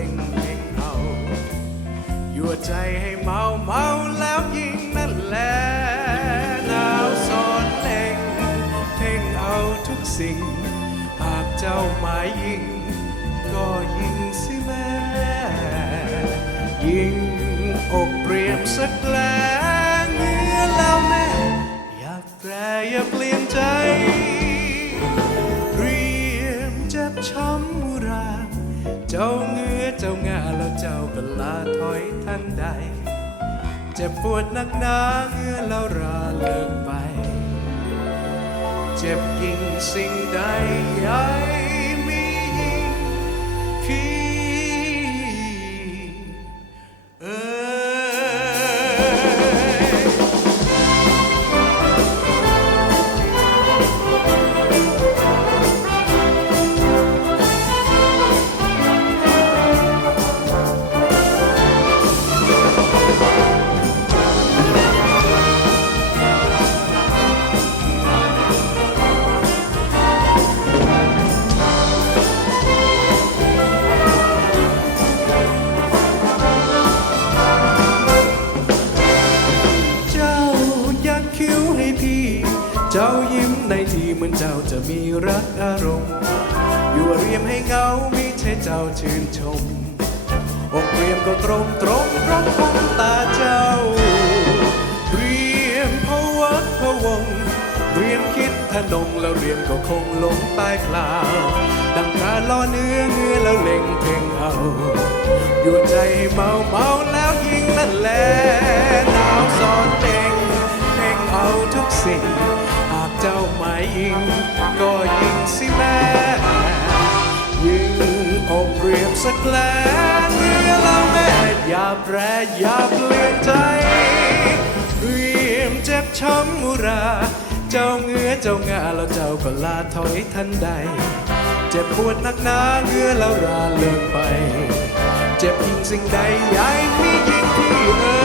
เล็งเล็งเอายั่วใจให้เมาเมาแล้วยิงนั่นแหละหนาวสอนเล็งเพ่งเอาทุกสิ่ง หากเจ้าหมายยิง ก็ยิงสิแม่ยิงอกเปรียมสักแลเนื้อแล้วแม่อย่าแปรอย่าเปลี่ยนใจเรียมเจ็บช้ำมุราเจ้าเงื้อ เจ้างาแล้วเจ้าก็ลาถอยทันใด เจ็บปวดนักหนาเงื่อแล้วราเลิกไป เจ็บยิ่งสิ่งใดใหญ่ เจ้ายิ้มในที่เหมือนเจ้าจะมีรักอารมณ์ อยู่เรียมให้เงาไม่ใช่เจ้าชื่นชมอกเรียมก็ตรงตรงเพราะคงตาเจ้า เรียมพวักพวง เรียมคิดทนงแล้วเรียมก็คงหลงใต้เปล่า ดังกาล่อเนื้อเนื้อแล้วเล็งเพ่งเอาอยู่ใจให้เมาเมาแล้วยิงนั่นแหละ ยยิงก็ยิงสิแม่ยิงอกเรียบสักแลเนื้อแล้วแม่อย่าแปรอย่าเปลี่ยนใจเรียมเจ็บช้ำมุรา เจ้าเงื้อเจ้างาแล้วเจ้าก็ลาถอยทันใด เจ็บปวดนักหนาเงื้อแล้วราเลิกไป เจ็บยิ่งสิ่งใดใหญ่มียิ่งพี่เอ๋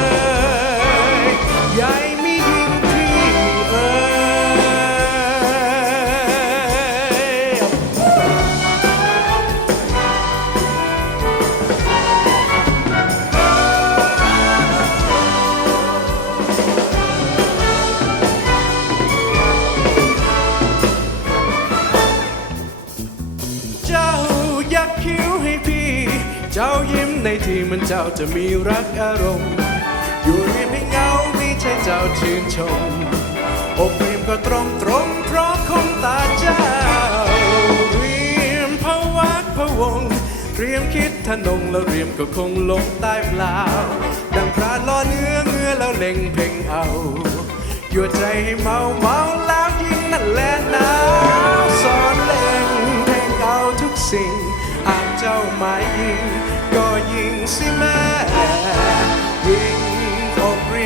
ในที่มันเจ้าจะมีรักอารมณ์ อยู่ริมให้เงาไม่ใช่เจ้าชื่นชมอกเรียมก็ตรงตรงเพราะคงตาเจ้าเรียมพวักพวงเรียมคิดทะนงแล้วเรียมก็คงหลงใต้เปล่า ดังพระล่อเนื้อเงื้อแล้วเล็งเพ่งเอายั่ใจให้เมาเมาแล้วยิ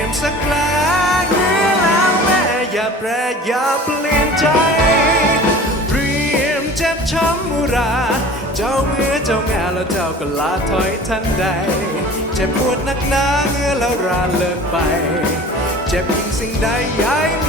กเรียมสักแกลเนื้อแล้วแม่อย่าแปรอย่าเปลี่ยนใจเรียมเจ็บช้ำมุรา เจ้าเมื่อเจ้าแง่แล้วเจ้าก็ลาถอยทันใด เจ็บปวดนักหนาเมื่อแล้วราเลิกไป เจ็บยิ่งสิ่งใดใหญ่มียิ่งพี่